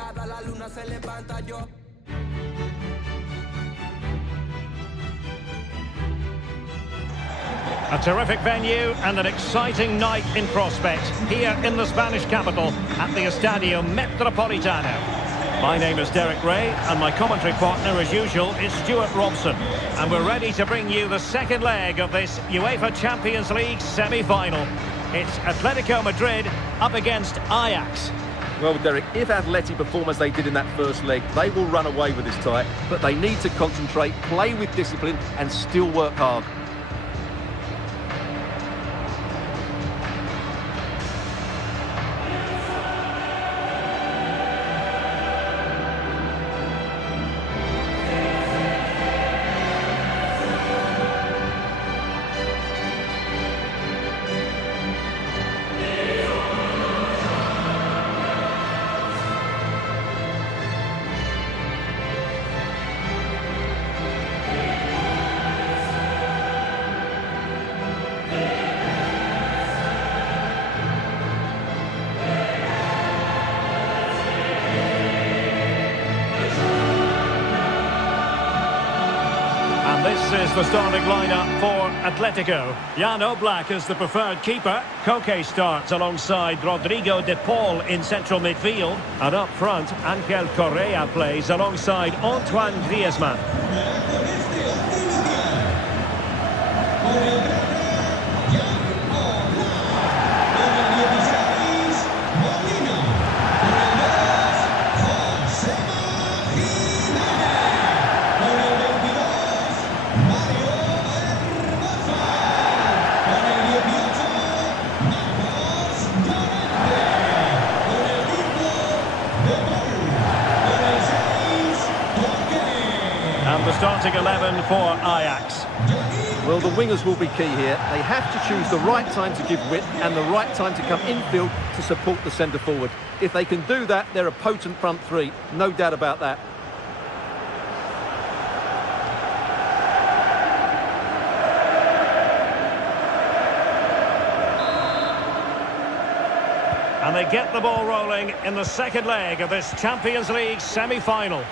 estrellada, la luna se levanta, yo. A terrific venue and an exciting night in prospect here in the Spanish capital at the Estadio Metropolitano. My name is Derek Ray and my commentary partner as usual is Stuart Robson. And we're ready to bring you the second leg of this UEFA Champions League semi-final. It's Atletico Madrid up against Ajax. Well, Derek, if Atleti perform as they did in that first leg, they will run away with this tie. But they need to concentrate, play with discipline and still work hard. This is the starting lineup for Atletico. Jan Oblak is the preferred keeper. Koke starts alongside Rodrigo de Paul in central midfield. And up front, Angel Correa plays alongside Antoine Griezmann. The starting 11 for Ajax. Well, the wingers will be key here. They have to choose the right time to give width and the right time to come infield to support the centre forward. If they can do that, they're a potent front three. No doubt about that. And they get the ball rolling in the second leg of this Champions League semi-final.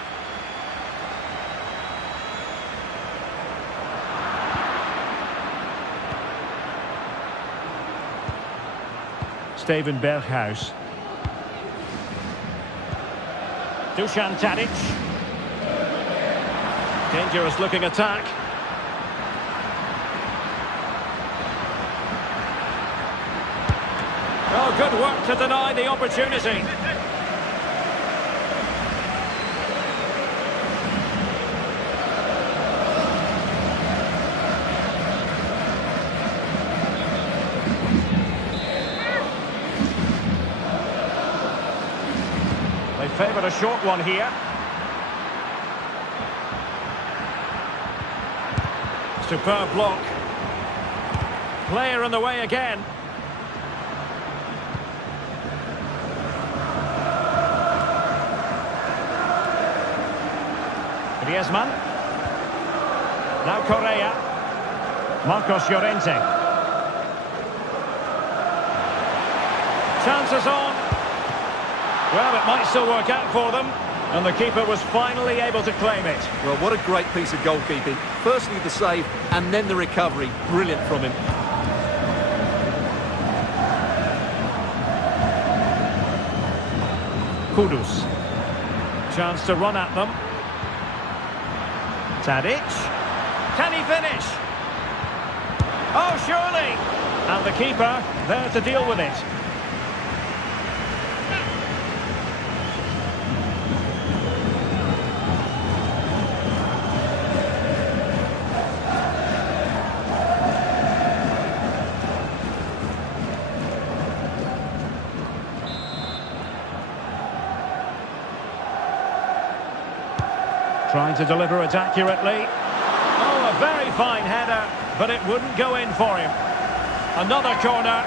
Steven Berghuis. Dusan Tadic. Dangerous looking attack. Oh, good work to deny the opportunity. Favoured a short one here. Superb block. Player in the way again. Griezmann. Now Correa. Marcos Llorente. Chances on. Well, it might still work out for them, and the keeper was finally able to claim it. Well, what a great piece of goalkeeping. Firstly the save, and then the recovery. Brilliant from him. Kudus. Chance to run at them. Tadic. Can he finish? Oh, surely! And the keeper there to deal with it. Trying to deliver it accurately. Oh, a very fine header, but it wouldn't go in for him. Another corner.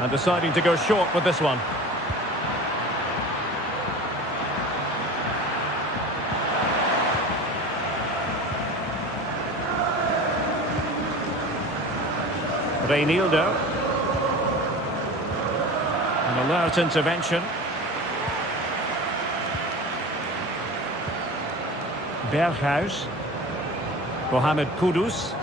And deciding to go short with this one. Reinildo. An alert intervention. Berghuis. Mohamed Kudus.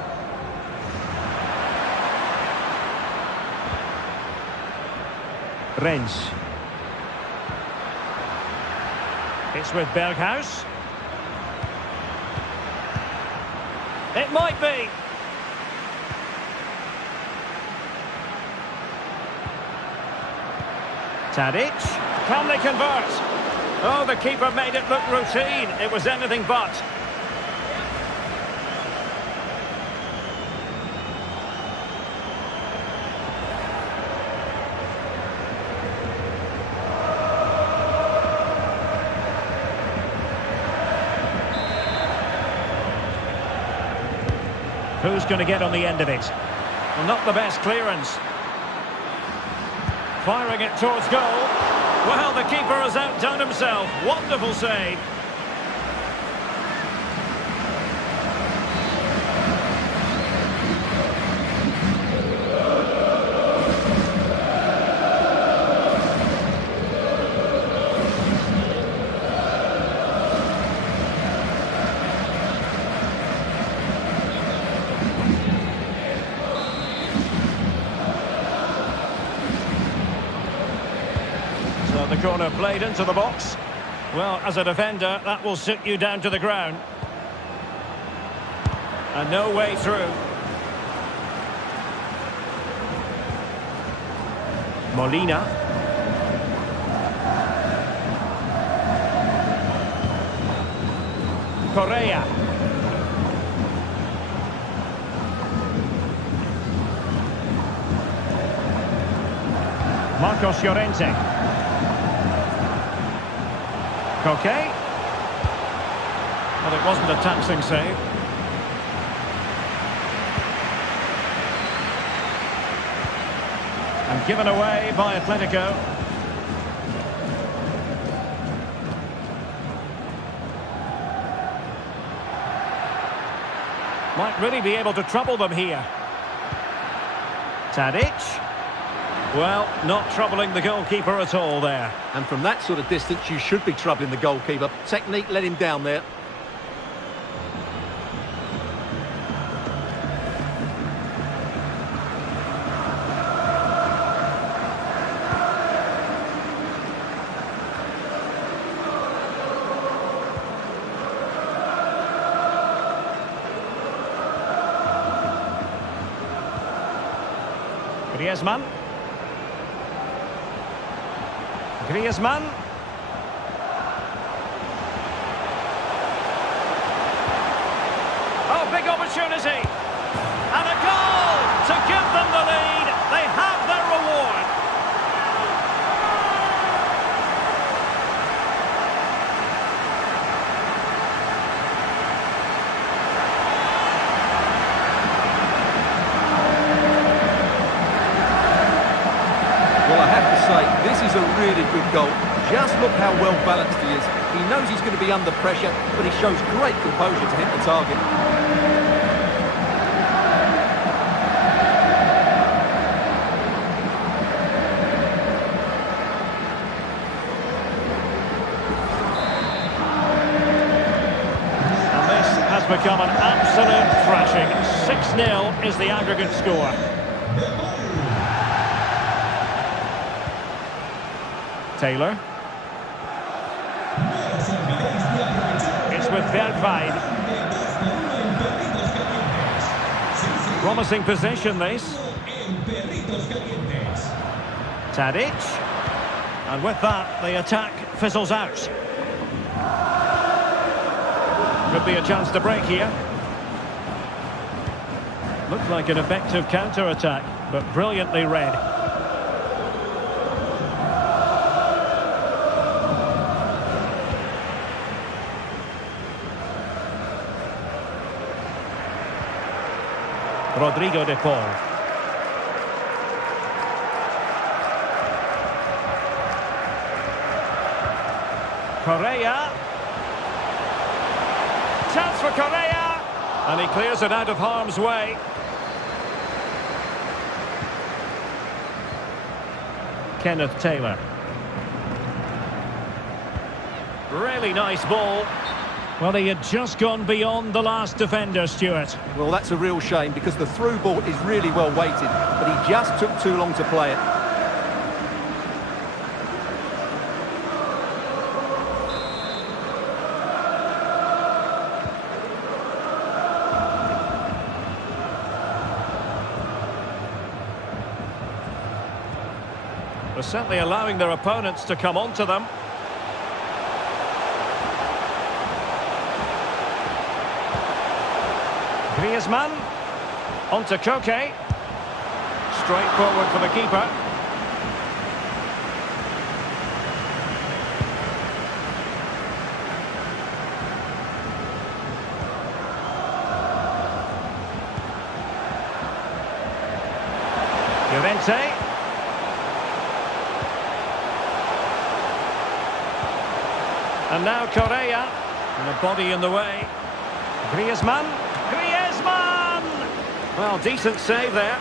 Rens. It's with Berghuis. It might be. Tadic. Can they convert? Oh, the keeper made it look routine. It was anything but. Who's going to get on the end of it? Well, not the best clearance. Firing it towards goal. Well, the keeper has outdone himself. Wonderful save. The corner played into the box. Well, as a defender, that will sit you down to the ground. And no way through. Molina. Correa. Marcos Llorente. Okay. Well, it wasn't a taxing save. And given away by Atletico. Might really be able to trouble them here. Tadic. Well, not troubling the goalkeeper at all there. And from that sort of distance, you should be troubling the goalkeeper. Technique let him down there. Griezmann. Griezmann. Oh, big opportunity. And a goal to give them the lead. They have their reward. Well, I have to say, this is a really good goal. Just look how well balanced he is. He knows he's going to be under pressure, but he shows great composure to hit the target. And this has become an absolute thrashing. 6-0 is the aggregate score. Taylor. It's with Bergwijn. Promising possession, this. Tadic. And with that, the attack fizzles out. Could be a chance to break here. Looked like an effective counter-attack, but brilliantly read. Rodrigo de Paul. Correa. Chance for Correa. And he clears it out of harm's way. Kenneth Taylor. Really nice ball. Well, he had just gone beyond the last defender, Stuart. Well, that's a real shame because the through ball is really well weighted, but he just took too long to play it. They're certainly allowing their opponents to come onto them. Griezmann, onto Koke, straight forward for the keeper. Llorente. And now Correa, and a body in the way. Griezmann. Griezmann! Well, decent save there.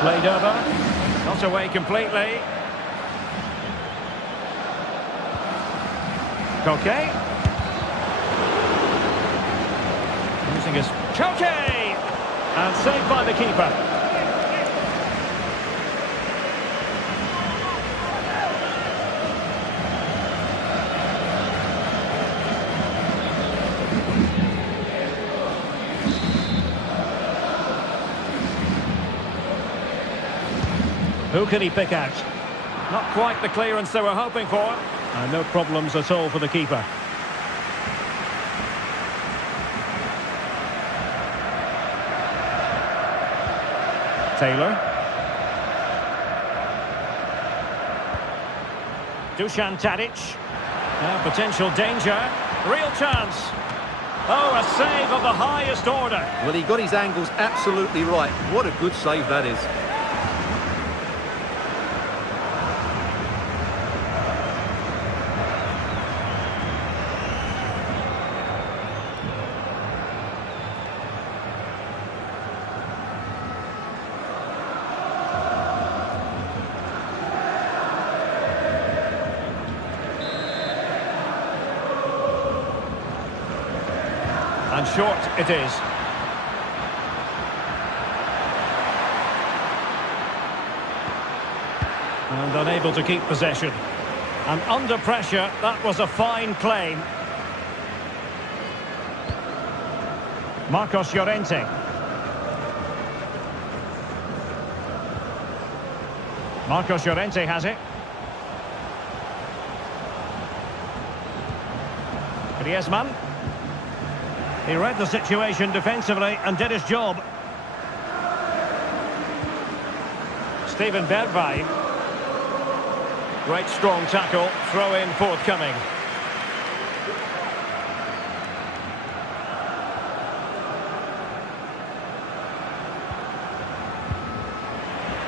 Played over. Not away completely. Koke. Using his Koke! And saved by the keeper. Who can he pick out? Not quite the clearance they were hoping for. And no problems at all for the keeper. Taylor. Dusan Tadic. Now potential danger. Real chance. Oh, a save of the highest order. Well, he got his angles absolutely right. What a good save that is. And short it is. And unable to keep possession. And under pressure, that was a fine claim. Marcos Llorente. Marcos Llorente has it. Griezmann. He read the situation defensively and did his job. Steven Bergwijn. Great strong tackle, throw in forthcoming.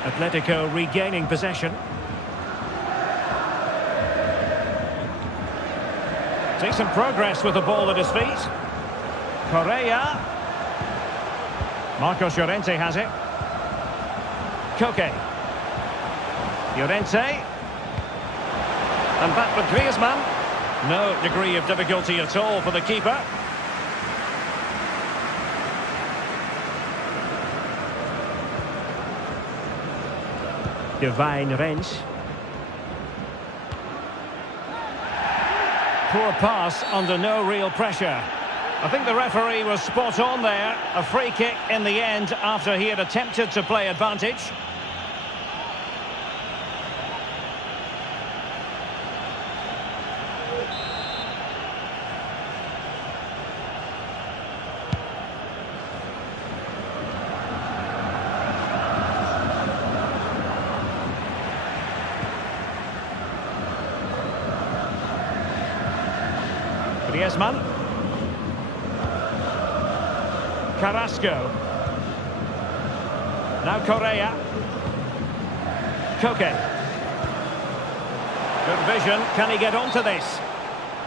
Atletico regaining possession. Decent progress with the ball at his feet. Correa. Marcos Llorente has it. Koke. Llorente. And back with Griezmann. No degree of difficulty at all for the keeper. Divine Rens. Poor pass under no real pressure. I think the referee was spot on there. A free kick in the end after he had attempted to play advantage. Griezmann. Carrasco. Now Correa. Koke. Good vision. Can he get onto this?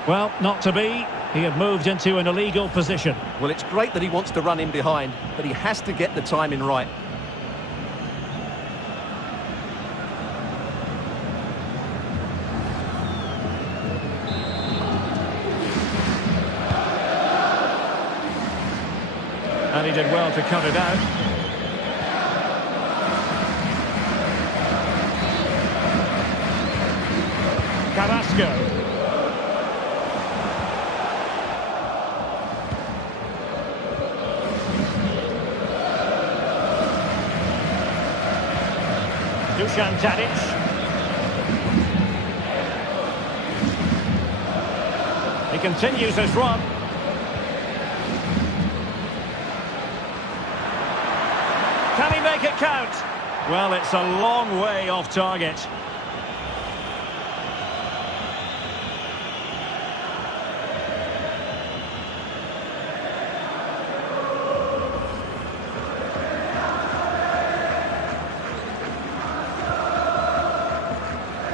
Well, not to be. He had moved into an illegal position. Well, it's great that he wants to run in behind, but he has to get the timing right. And he did well to cut it out. Carrasco. Dusan Tadic. He continues his run. Can he make it count? Well, it's a long way off target.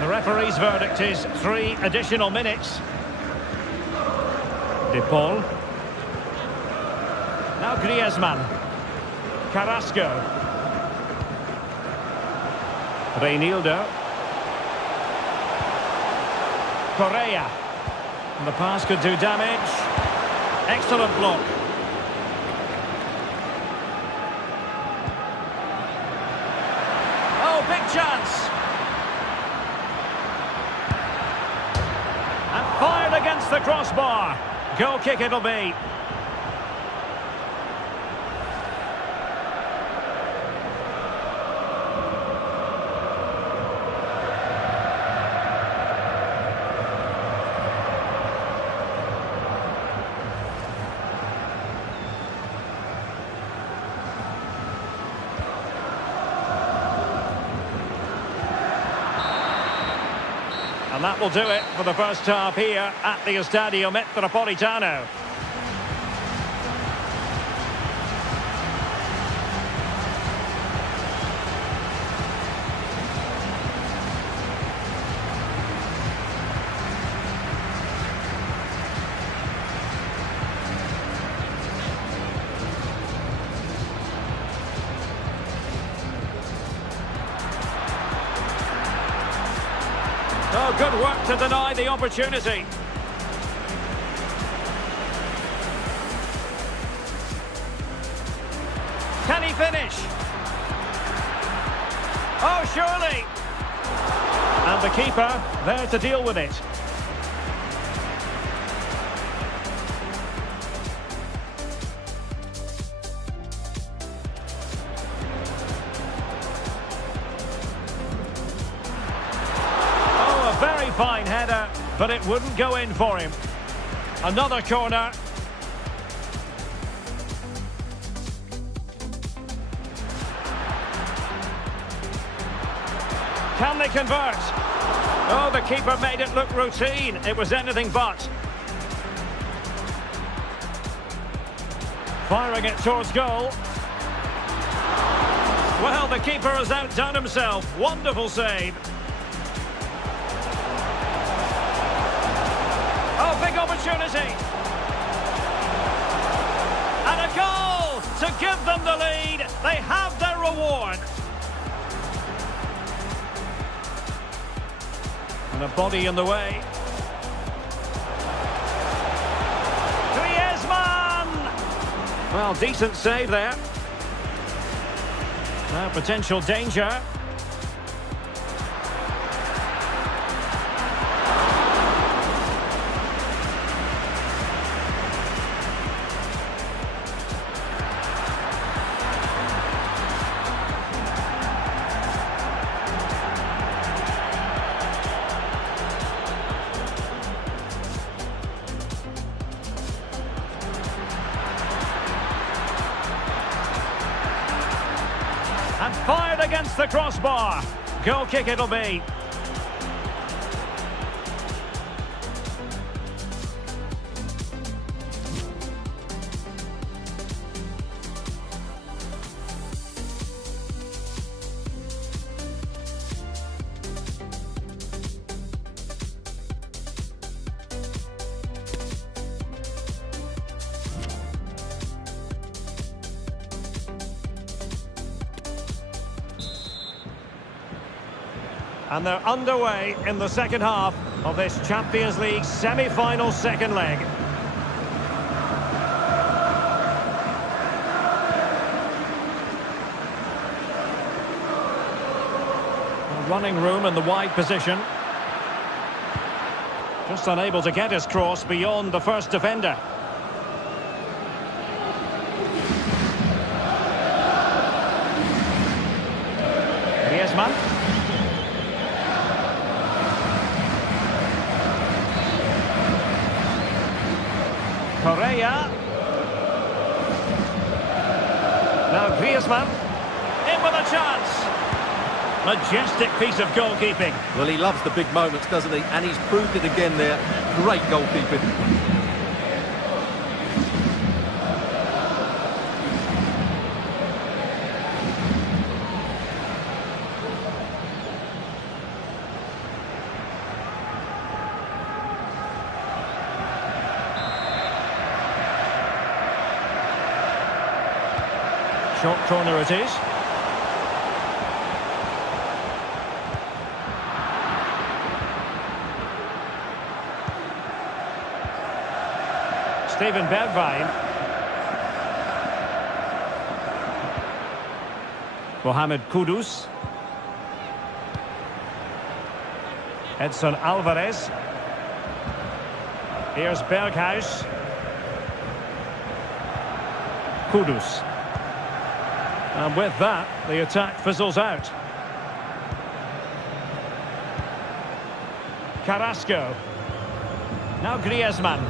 The referee's verdict is 3 additional minutes. De Paul. Now Griezmann. Carrasco. Reinildo. Correa. And the pass could do damage. Excellent block. Oh, big chance. And fired against the crossbar. Goal kick it'll be. And that will do it for the first half here at the Estadio Metropolitano. Oh, good work to deny the opportunity. Can he finish? Oh, surely. And the keeper there to deal with it. Very fine header, but it wouldn't go in for him. Another corner. Can they convert? Oh, the keeper made it look routine. It was anything but. Firing it towards goal. Well, the keeper has outdone himself. Wonderful save. Oh, big opportunity. And a goal to give them the lead. They have their reward. And a body in the way. Griezmann! Well, decent save there. Now potential danger. And fired against the crossbar. Goal kick it'll be. And they're underway in the second half of this Champions League semi-final second leg. Running room in the wide position. Just unable to get his cross beyond the first defender. Griezmann. Correa. Now Griezmann. In with a chance. Majestic piece of goalkeeping. Well, he loves the big moments, doesn't he? And he's proved it again there. Great goalkeeping. Short corner it is. Steven Bergwijn. Mohamed Kudus. Edson Alvarez. Here's Berghuis. Kudus. And with that, the attack fizzles out. Carrasco. Now Griezmann.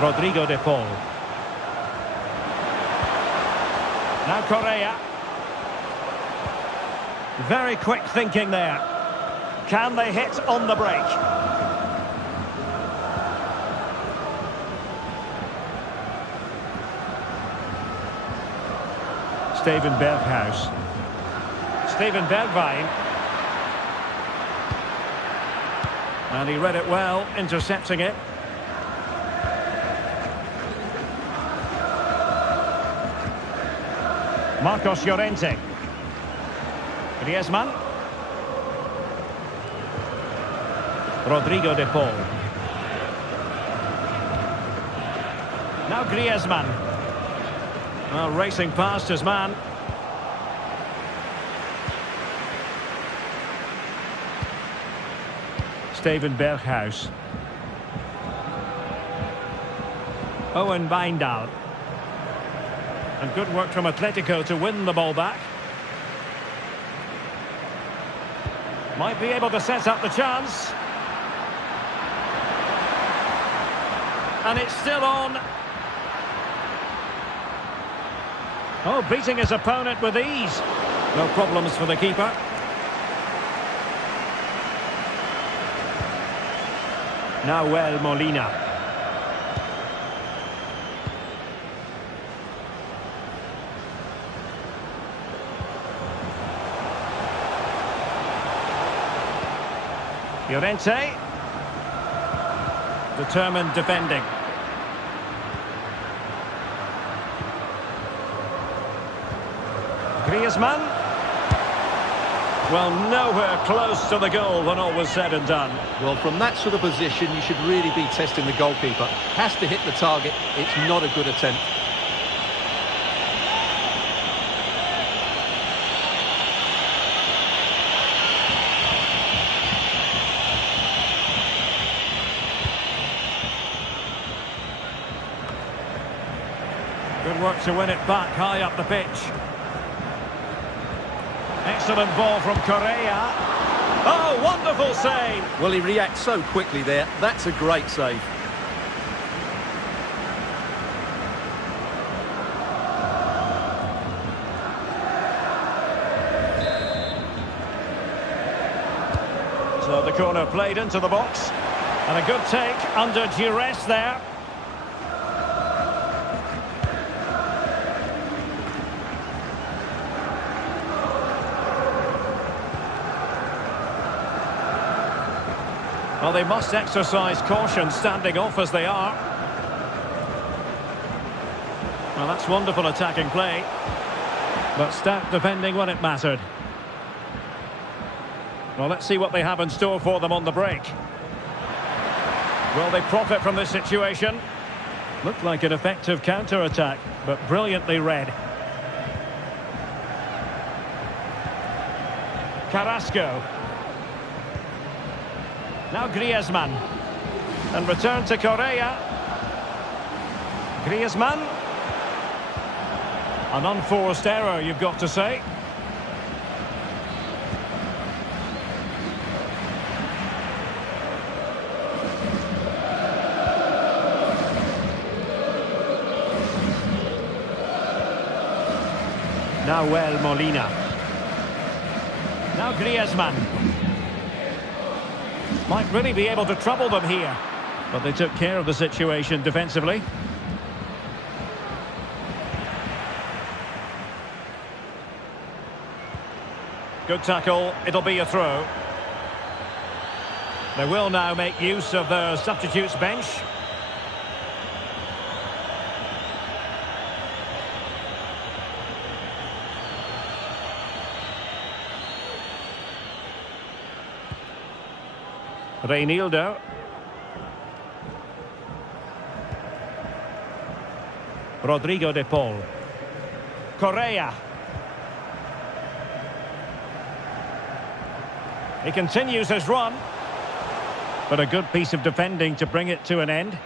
Rodrigo de Paul. Now Correa. Very quick thinking there. Can they hit on the break? Steven Berghuis. Steven Bergwijn. And he read it well, intercepting it. Marcos Llorente. Griezmann. Rodrigo de Paul. Now Griezmann. Well, racing past his man. Steven Berghuis. Owen Wijndal. And good work from Atletico to win the ball back. Might be able to set up the chance. And it's still on. Oh, beating his opponent with ease. No problems for the keeper. Nahuel Molina. Llorente. Determined defending. Griezmann. Well, nowhere close to the goal when all was said and done. Well, from that sort of position, you should really be testing the goalkeeper. Has to hit the target. It's not a good attempt. Good work to win it back high up the pitch. Excellent ball from Correa. Oh, wonderful save. Well, he reacts so quickly there. That's a great save. So the corner played into the box. And a good take under duress there. Well, they must exercise caution standing off as they are. Well, that's wonderful attacking play. But stout defending when it mattered. Well, let's see what they have in store for them on the break. Will they profit from this situation? Looked like an effective counter-attack, but brilliantly read. Carrasco. Now Griezmann. And return to Correa. Griezmann. An unforced error, you've got to say. Nahuel Molina. Now Griezmann. Might really be able to trouble them here. But they took care of the situation defensively. Good tackle, it'll be a throw. They will now make use of their substitutes bench. Reinildo. Rodrigo de Paul. Correa. He continues his run. But a good piece of defending to bring it to an end.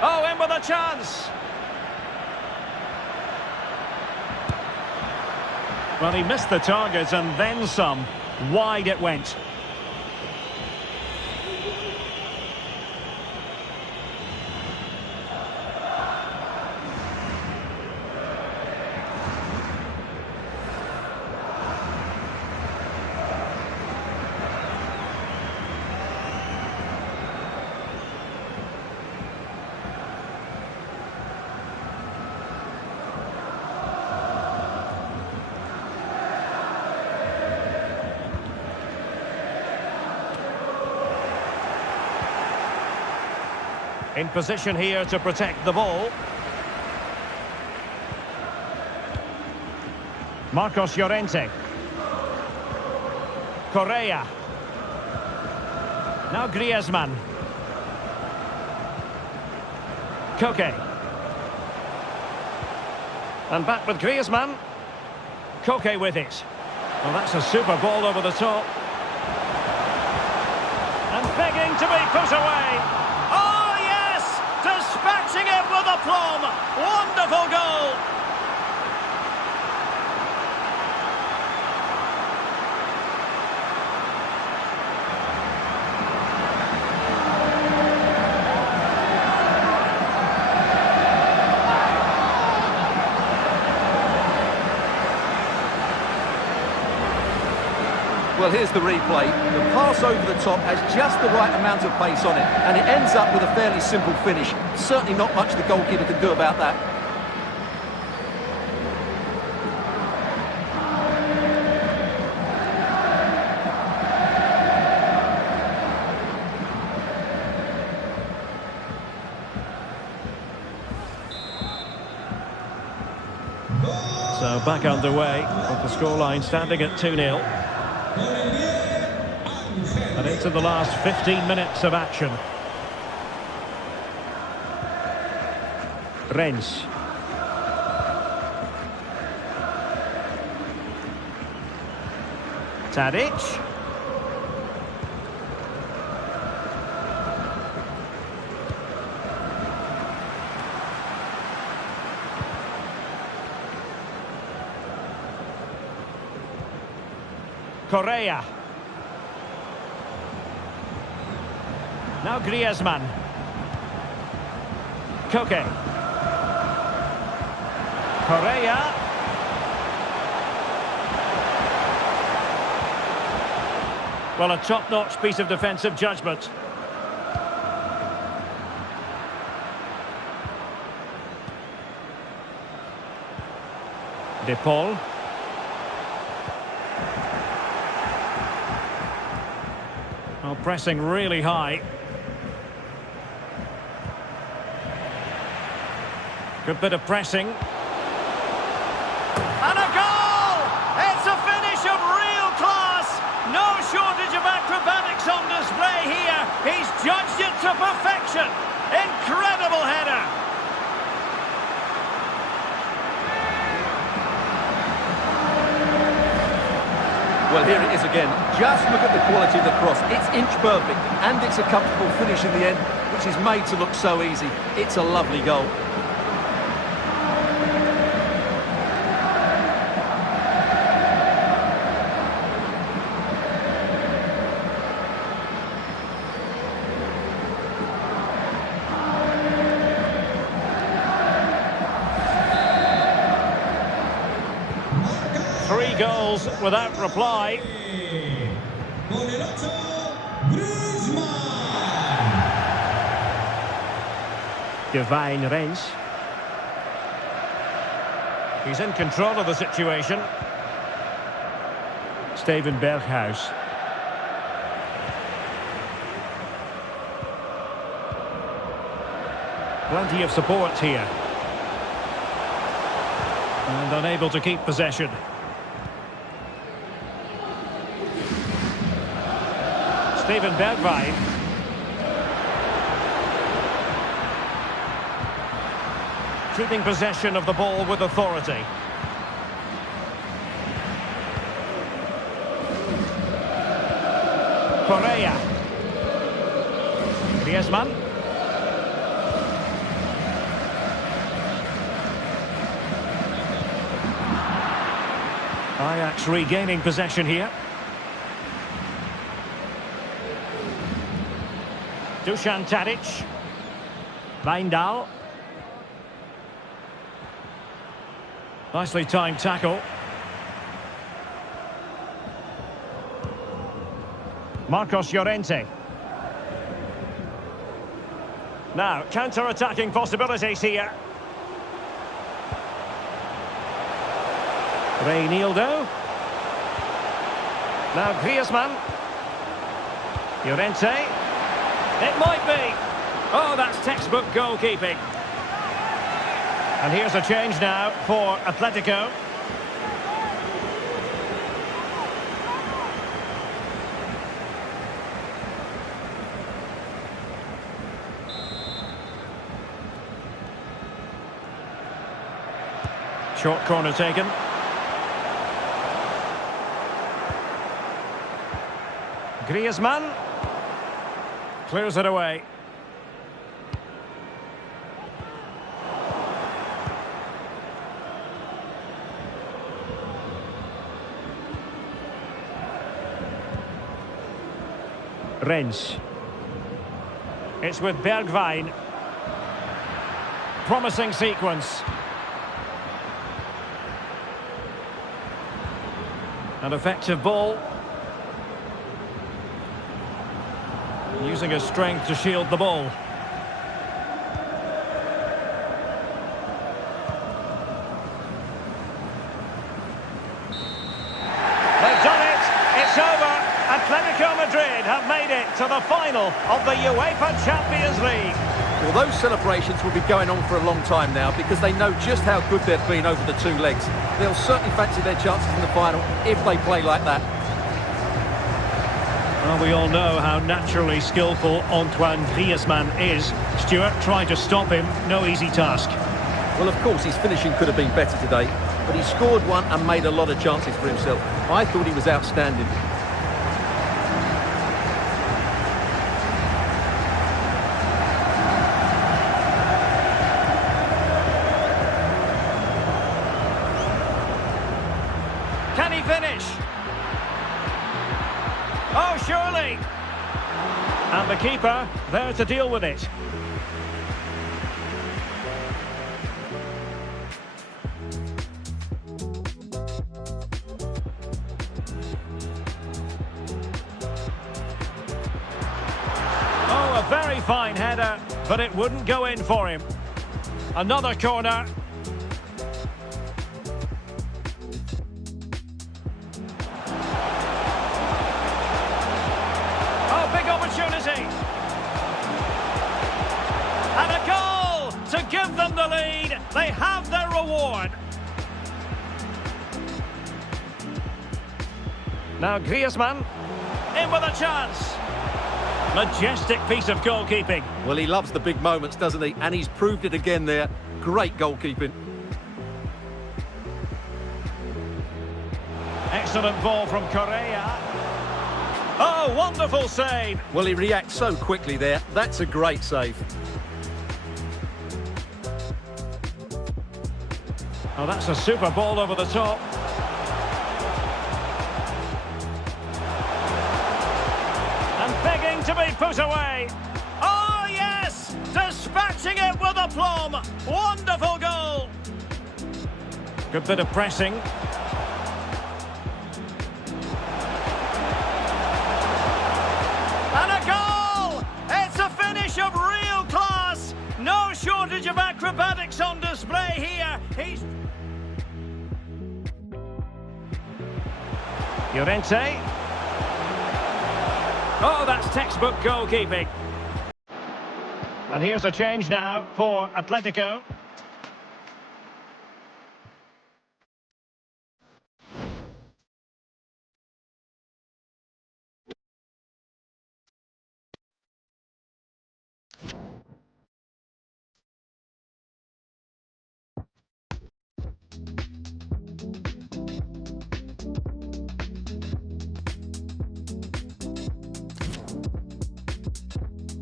Oh, in with a chance! Well, he missed the target and then some. Wide it went. In position here to protect the ball. Marcos Llorente. Correa. Now Griezmann. Koke. And back with Griezmann. Koke with it. Well, that's a super ball over the top. And begging to be put away. Dispatching it with aplomb. Wonderful goal. Well, here's the replay. The pass over the top has just the right amount of pace on it, and it ends up with a fairly simple finish. Certainly not much the goalkeeper can do about that. So back underway with the scoreline standing at 2-0. And into the last 15 minutes of action. Rennes. Tadic. Correa. Now Griezmann. Koke. Correa. Well, a top-notch piece of defensive judgment. De Paul. Well, pressing really high. Good bit of pressing. And a goal! It's a finish of real class! No shortage of acrobatics on display here. He's judged it to perfection. Incredible header. Well, here it is again. Just look at the quality of the cross. It's inch perfect, and it's a comfortable finish in the end, which is made to look so easy. It's a lovely goal. Three goals without reply. Divine Rens. He's in control of the situation. Steven Berghuis. Plenty of support here. And unable to keep possession. Steven Bergwijn. Keeping possession of the ball with authority. Correa. Griezmann. Ajax regaining possession here. Dusan Tadic. Wijndal. Nicely timed tackle. Marcos Llorente. Now, counter-attacking possibilities here. Reinildo. Now Griezmann. Llorente. It might be. Oh, that's textbook goalkeeping. And here's a change now for Atletico. Short corner taken. Griezmann. Clears it away. Rens. It's with Bergwijn. Promising sequence. An effective ball. Using his strength to shield the ball. They've done it! It's over! Atletico Madrid have made it to the final of the UEFA Champions League. Well, those celebrations will be going on for a long time now because they know just how good they've been over the two legs. They'll certainly fancy their chances in the final if they play like that. Well, we all know how naturally skillful Antoine Griezmann is. Stuart trying to stop him, no easy task. Well, of course, his finishing could have been better today, but he scored one and made a lot of chances for himself. I thought he was outstanding. Can he finish? Oh, surely! And the keeper there to deal with it. Oh, a very fine header, but it wouldn't go in for him. Another corner. And a goal to give them the lead. They have their reward. Now Griezmann, in with a chance. Majestic piece of goalkeeping. Well, he loves the big moments, doesn't he? And he's proved it again there. Great goalkeeping. Excellent ball from Correa. Oh, wonderful save. Well, he reacts so quickly there. That's a great save. Oh, that's a super ball over the top. And begging to be put away. Oh, yes! Dispatching it with aplomb. Wonderful goal. Good bit of pressing. And a goal! It's a finish of real class. No shortage of acrobatics on display here. He's... Llorente. Oh, that's textbook goalkeeping. And here's a change now for Atletico.